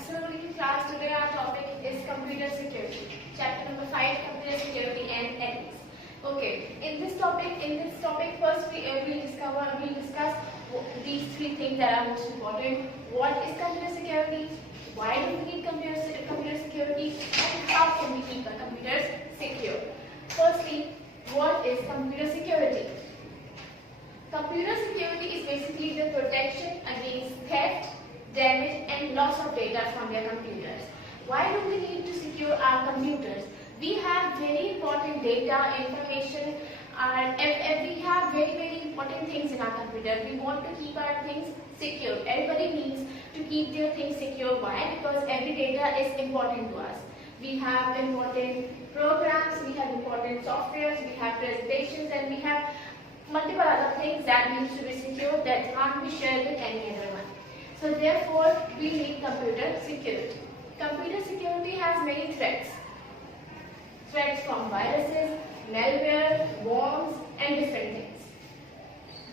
Assalamualaikum class. Today our topic is computer security. Chapter number 5, computer security and ethics. Okay. In this topic, first we'll discuss these three things that are most important. What is computer security? Why do we need computer security? And how can we keep the computers secure? Firstly, what is computer security? Computer security is basically the protection against theft, damage and loss of data from your computers. Why do we need to secure our computers? We have very important data, information, and we have very important things in our computer. We want to keep our things secure. Everybody needs to keep their things secure. Why? Because every data is important to us. We have important programs, we have important softwares, we have presentations, and we have multiple other things that need to be secure that can't be shared with any other one. So therefore, we need computer security. Computer security has many threats. Threats from viruses, malware, worms, and different things.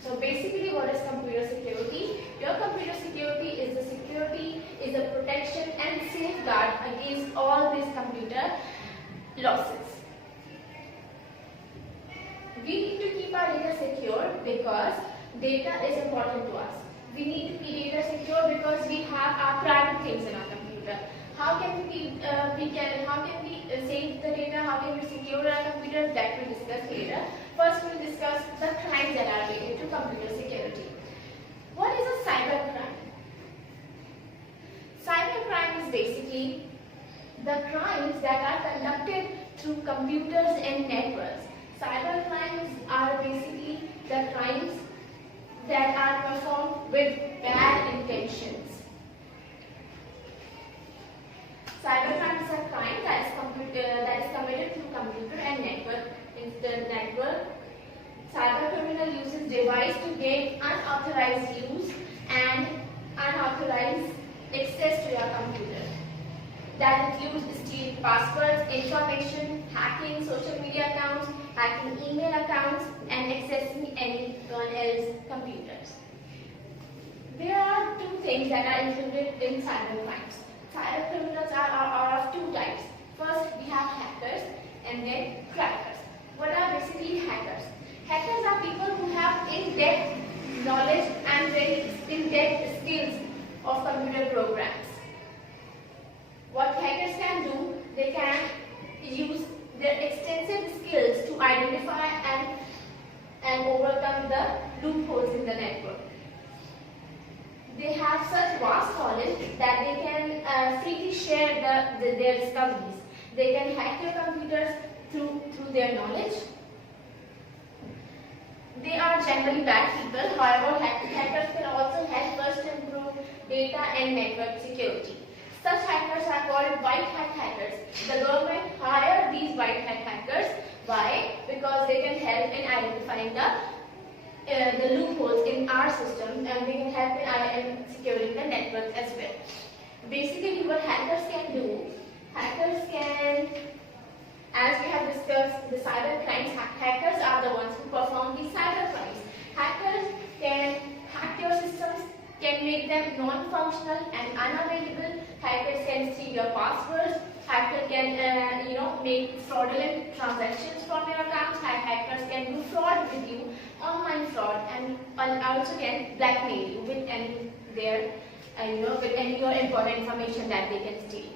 So basically, what is computer security? Your computer security is the protection and safeguard against all these computer losses. We need to keep our data secure because data is important to us. We need to keep data secure because we have our private things in our computer. How can we save the data? How can we secure our computer? That we'll discuss later. First, we'll discuss the crimes that are related to computer security. What is a cybercrime? Cybercrime is basically the crimes that are conducted through computers and networks. Cybercrimes are basically the crimes that are performed with bad intentions. Cybercrime is a crime that is committed through computer and network. Cybercriminal uses device to gain unauthorized use and unauthorized access to your computer. That includes stealing passwords, information, hacking social media accounts, hacking email accounts, and accessing anyone else's computers. There are two things that are included in cybercrimes. Cybercriminals are of two types. First, we have hackers and then crackers. What are basically hackers? Hackers are people who have in-depth knowledge and very in-depth skills of computer programs. What hackers can do, they can use their extensive skills to identify and overcome the loopholes in the network. They have such vast knowledge that they can freely share their discoveries. They can hack your computers through their knowledge. They are generally bad people. However, hackers can also help us to improve data and network security. Such hackers are called white hat hackers. The government hire these white hat hackers. Why? Because they can help in identifying the loopholes in our system, and they can help in securing the network as well. Basically, what hackers can do, hackers can, as we have discussed, the cyber crimes, hackers are the ones who perform these cyber crimes. Hackers can hack your systems, can make them non-functional and unavailable. Hackers can steal your passwords. Hackers can make fraudulent transactions from your accounts. Hackers can do fraud with you, online fraud, and also can blackmail you with any your important information that they can steal.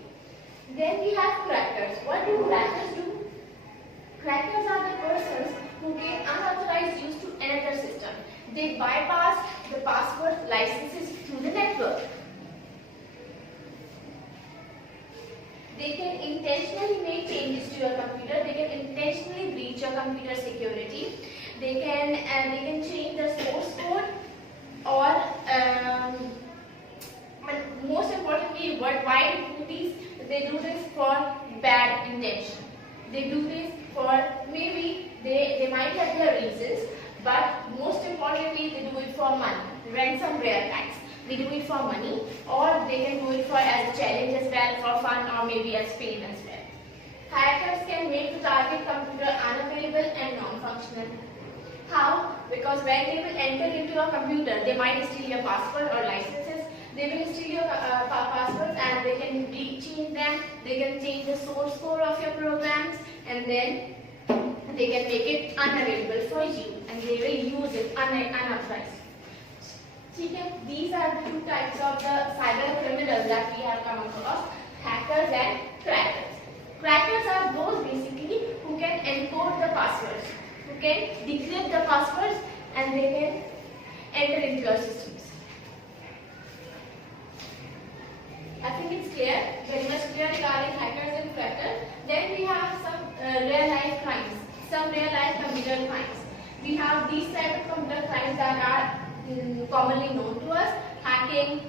Then we have crackers. What do crackers do? Crackers are the persons who gain unauthorized use to another system. They bypass the password licenses through the network. They can intentionally make changes to your computer. They can intentionally breach your computer security. They can change the source code, or most importantly, why they do this? They do this for bad intention. They do this for, maybe they might have their reasons, but most importantly, they do it for money. Ransomware attacks. They do it for money, or they can do it for as a challenge as well, for fun, or maybe as fame as well. Hackers can make the target computer unavailable and non-functional. How? Because when they will enter into your computer, they might steal your password or licenses. They will steal your passwords, and they can program, they can change the source code of your programs, and then they can make it unavailable for you, and they will use it unauthorized. Okay, these are the two types of the cyber criminals that we have come across: hackers and crackers. Crackers are those basically who can encode the passwords, who can decrypt the passwords, and they can enter into your systems. I think it's clear, very much clear regarding hackers and crackers. Then we have some real life crimes, some real life computer crimes. We have these type of computer crimes that are commonly known to us: hacking,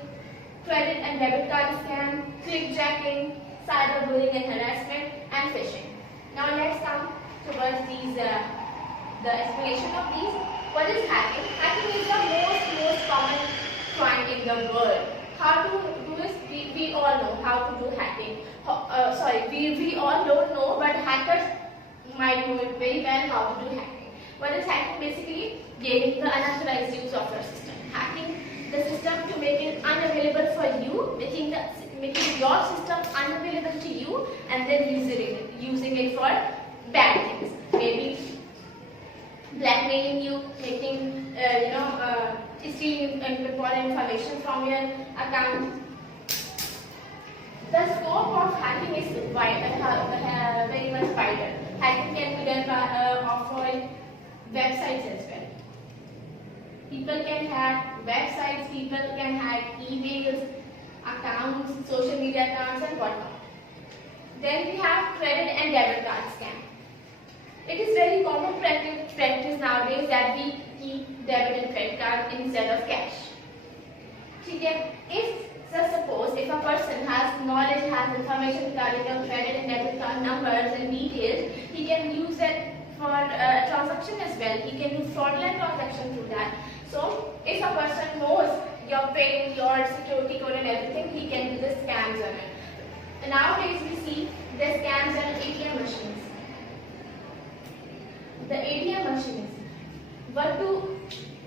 credit and debit card scam, clickjacking, cyberbullying and harassment, and phishing. Now let's come towards these, the explanation of these. What is hacking? Hacking is the most common crime in the world. How to do this? We all know how to do hacking. We all don't know, but hackers might know it very well how to do hacking. What is hacking? Basically, gaining the unauthorized use of your system. Hacking the system to make it unavailable for you, making your system unavailable to you, and then using it for bad things. Maybe blackmailing you, making stealing important information from your account. The scope of hacking is very much wider. Hacking can be done by websites as well. People can hack websites, people can hack emails, accounts, social media accounts, and whatnot. Then we have credit and debit card scam. It is very common practice nowadays that we keep debit and credit card instead of cash. Okay. Suppose if a person has knowledge, has information regarding your credit and debit card numbers and details, he can use it for transaction as well. He can do fraudulent transaction through that. So if a person knows your PIN, your security code and everything, he can do the scams on it. Nowadays we see the scams on ATM machines. The ATM machines. What do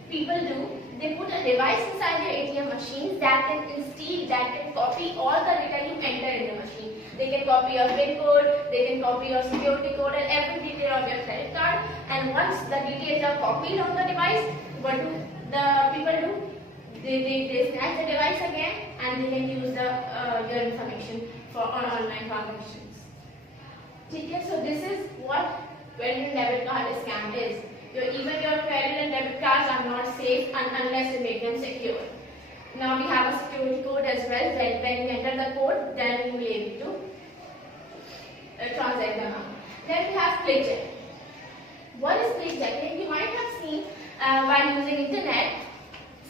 people do? They put a device inside your ATM machines that can copy all the data you enter in the machine. They can copy your PIN code, they can copy your security code and every detail of your credit card. And once the details are copied on the device, what do the people do? They snatch the device again and they can use your information for online transactions. Okay, so this is what credit and debit card scam is. Even your credit and debit cards are not safe unless you make them secure. Now we have a security code as well. When you enter the code, then you will be able to transact the amount. Then we have clickjacking. What is clickjacking? You might have seen while using internet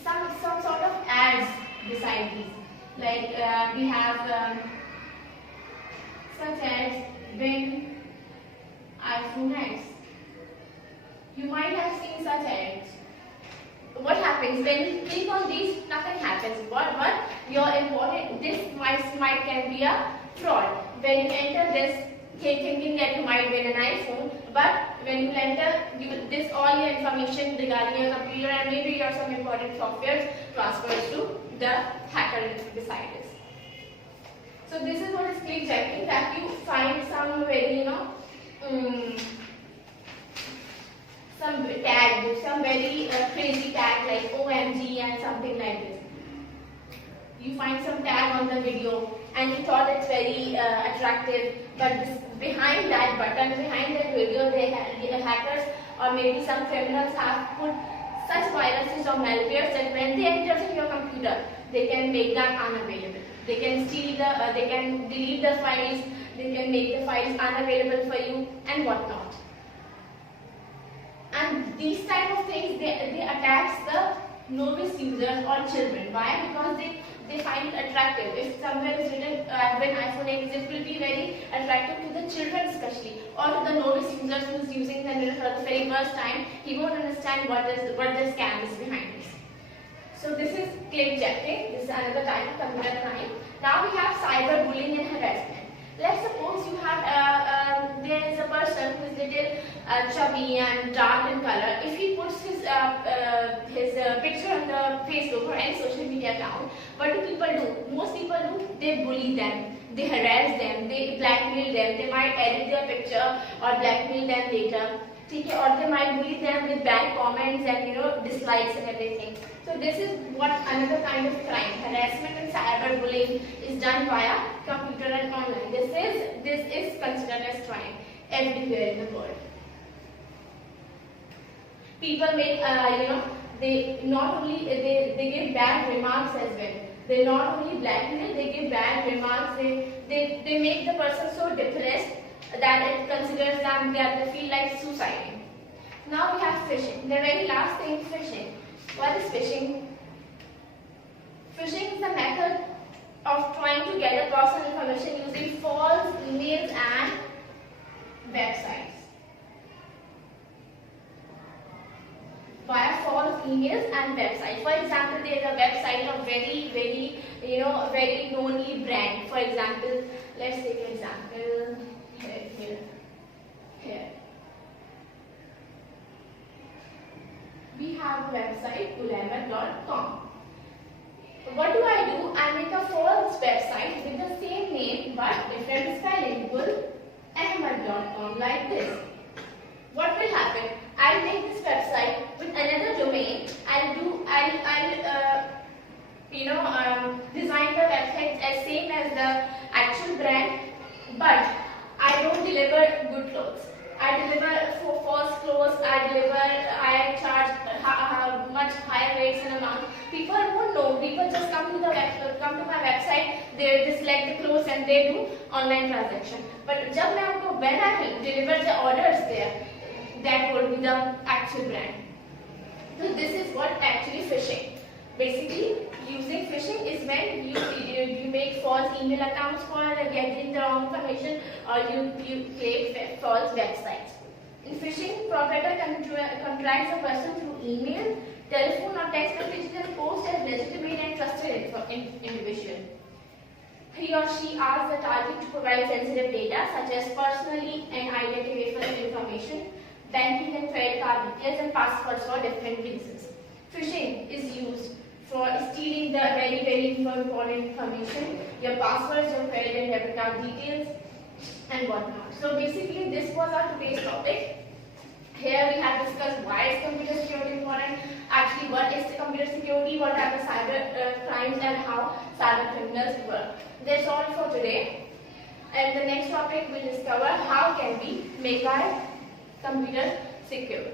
some sort of ads beside these. Like we have such ads, Win, iPhone ads. You might have seen such ads. What happens when you click on these? Nothing happens. But this might can be a fraud. When you enter this, thinking that you might win an iPhone, but when you enter, this all your information regarding your computer and maybe your some important software transfers to the hacker beside this. So this is what is clickjacking, that you find some very some very crazy tag like OMG and something like this. You find some tag on the video and you thought it's very attractive, but behind that button, behind that video, the hackers or maybe some criminals have put such viruses or malwares that when they enter into your computer, they can make them unavailable. They can steal they can delete the files, they can make the files unavailable for you and whatnot. And these type of things, they attack the novice users or children. Why? Because they find it attractive. If somewhere is written when iPhone 8, it will be very attractive to the children especially, or to the novice users who is using the internet for the very first time. He won't understand what the scam is behind this. So this is clickjacking. This is another type of computer crime. Now we have cyberbullying and harassment. Let's suppose you have there is a person who is little chubby and dark in color. If he puts his picture on the Facebook or any social media account, what do people do? Most people do, they bully them. they harass them, they blackmail them, they might edit their picture or blackmail them later. ठीक है, or they might bully them with bad comments and dislikes and everything. So this is what another kind of crime. Harassment and cyberbullying is done via computer and online. This is considered as crime everywhere in the world. People make they not only they give bad remarks as well. They not only blackmail, they give bad remarks. They make the person so depressed that it considers them that they feel like suiciding. Now we have phishing. The very last thing, phishing. What is phishing? Phishing is the method of trying to get a personal information using false emails and websites. Via false emails and websites. For example, there is a website of very knownly brand. For example, let's take an example here. We have a website gulahmed.com. What do? I make a false website with the same name but different spelling, gulahmed.com, like this. What will happen? I'll make this website with another domain. I'll design the website as same as the actual brand, but I don't deliver good clothes. I deliver false clothes. I charge much higher rates and amount. People won't know. People just come to my website. They select the clothes and they do online transaction. But when I will deliver the orders there, that would be the actual brand. So this is what actually phishing. Basically, using phishing is when you make false email accounts for getting the wrong information, or you create false websites. In phishing, perpetrator contracts a person through email, telephone, or text messages and post as legitimate and trusted individual. He or she asks the target to provide sensitive data such as personally and identifiable information, banking and credit card details, and passwords for different reasons. Phishing is used for stealing the very important information, your passwords, your credit and debit card details, and whatnot. So basically, this was our today's topic. Here we have discussed why is computer security important, actually what is the computer security, what are the cyber crimes, and how cyber criminals work. That's all for today. And the next topic we'll discover how can we make our computer secure.